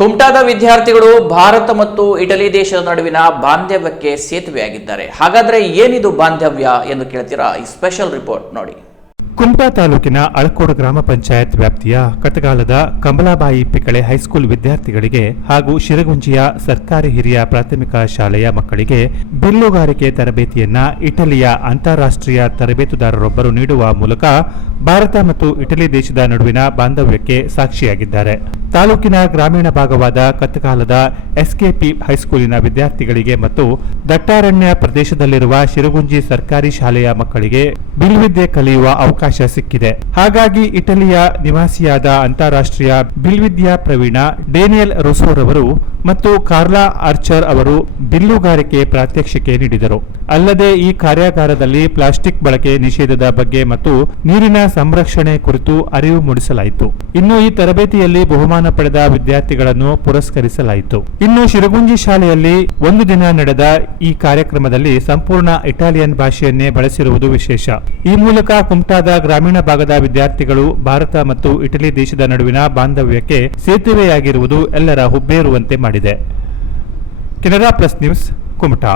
ಕುಮ್ಟಾದ ವಿದ್ಯಾರ್ಥಿಗಳು ಭಾರತ ಮತ್ತು ಇಟಲಿ ದೇಶದ ನಡುವಿನ ಬಾಂಧವ್ಯಕ್ಕೆ ಸೇತುವೆಯಾಗಿದ್ದಾರೆ. ಹಾಗಾದ್ರೆ ಏನಿದು ಬಾಂಧವ್ಯ ಎಂದು ಕೇಳ್ತೀರಾ? ಈ ಸ್ಪೆಷಲ್ ರಿಪೋರ್ಟ್ ನೋಡಿ. ಕುಮಟಾ ತಾಲೂಕಿನ ಅಳಕೋಡು ಗ್ರಾಮ ಪಂಚಾಯತ್ ವ್ಯಾಪ್ತಿಯ ಕತಗಾಲದ ಕಮಲಾಬಾಯಿ ಪಿಕಳೆ ಹೈಸ್ಕೂಲ್ ವಿದ್ಯಾರ್ಥಿಗಳಿಗೆ ಹಾಗೂ ಶಿರಗುಂಜಿಯ ಸರ್ಕಾರಿ ಹಿರಿಯ ಪ್ರಾಥಮಿಕ ಶಾಲೆಯ ಮಕ್ಕಳಿಗೆ ಬಿಲ್ಲುಗಾರಿಕೆ ತರಬೇತಿಯನ್ನ ಇಟಲಿಯ ಅಂತಾರಾಷ್ಟ್ರೀಯ ತರಬೇತುದಾರರೊಬ್ಬರು ನೀಡುವ ಮೂಲಕ ಭಾರತ ಮತ್ತು ಇಟಲಿ ದೇಶದ ನಡುವಿನ ಬಾಂಧವ್ಯಕ್ಕೆ ಸಾಕ್ಷಿಯಾಗಿದ್ದಾರೆ. ತಾಲೂಕಿನ ಗ್ರಾಮೀಣ ಭಾಗವಾದ ಕತ್ತಕಾಲದ ಎಸ್ಕೆಪಿ ಹೈಸ್ಕೂಲಿನ ವಿದ್ಯಾರ್ಥಿಗಳಿಗೆ ಮತ್ತು ದಟ್ಟಾರಣ್ಯ ಪ್ರದೇಶದಲ್ಲಿರುವ ಶಿರಗುಂಜಿ ಸರ್ಕಾರಿ ಶಾಲೆಯ ಮಕ್ಕಳಿಗೆ ಬಿಲ್ವಿದ್ಯೆ ಕಲಿಯುವ ಅವಕಾಶ ಸಿಕ್ಕಿದೆ. ಹಾಗಾಗಿ ಇಟಲಿಯ ನಿವಾಸಿಯಾದ ಅಂತಾರಾಷ್ಟ್ರೀಯ ಬಿಲ್ವಿದ್ಯಾ ಪ್ರವೀಣ ಡೇನಿಯಲ್ ರುಸೋರವರು ಮತ್ತು ಕಾರ್ಲಾ ಆರ್ಚರ್ ಅವರು ಬಿಲ್ಲುಗಾರಿಕೆ ಪ್ರಾತ್ಯಕ್ಷಿಕೆ ನೀಡಿದರು. ಅಲ್ಲದೆ ಈ ಕಾರ್ಯಾಗಾರದಲ್ಲಿ ಪ್ಲಾಸ್ಟಿಕ್ ಬಳಕೆ ನಿಷೇಧದ ಬಗ್ಗೆ ಮತ್ತು ನೀರಿನ ಸಂರಕ್ಷಣೆ ಕುರಿತು ಅರಿವು ಮೂಡಿಸಲಾಯಿತು. ಇನ್ನು ಈ ತರಬೇತಿಯಲ್ಲಿ ಬಹುಮಾನ ಪಡೆದ ವಿದ್ಯಾರ್ಥಿಗಳನ್ನು ಪುರಸ್ಕರಿಸಲಾಯಿತು. ಇನ್ನು ಶಿರಗುಂಜಿ ಶಾಲೆಯಲ್ಲಿ ಒಂದು ದಿನ ನಡೆದ ಈ ಕಾರ್ಯಕ್ರಮದಲ್ಲಿ ಸಂಪೂರ್ಣ ಇಟಾಲಿಯನ್ ಭಾಷೆಯನ್ನೇ ಬಳಸಿರುವುದು ವಿಶೇಷ. ಈ ಮೂಲಕ ಕುಮಟಾದ ಗ್ರಾಮೀಣ ಭಾಗದ ವಿದ್ಯಾರ್ಥಿಗಳು, ಭಾರತ ಮತ್ತು ಇಟಲಿ ದೇಶದ ನಡುವಿನ ಬಾಂಧವ್ಯಕ್ಕೆ ಸೇತುವೆಯಾಗಿರುವುದು ಎಲ್ಲರ ಹುಬ್ಬೇರುವಂತೆ ಮಾಡಿದೆ. Canara plus news Kumta.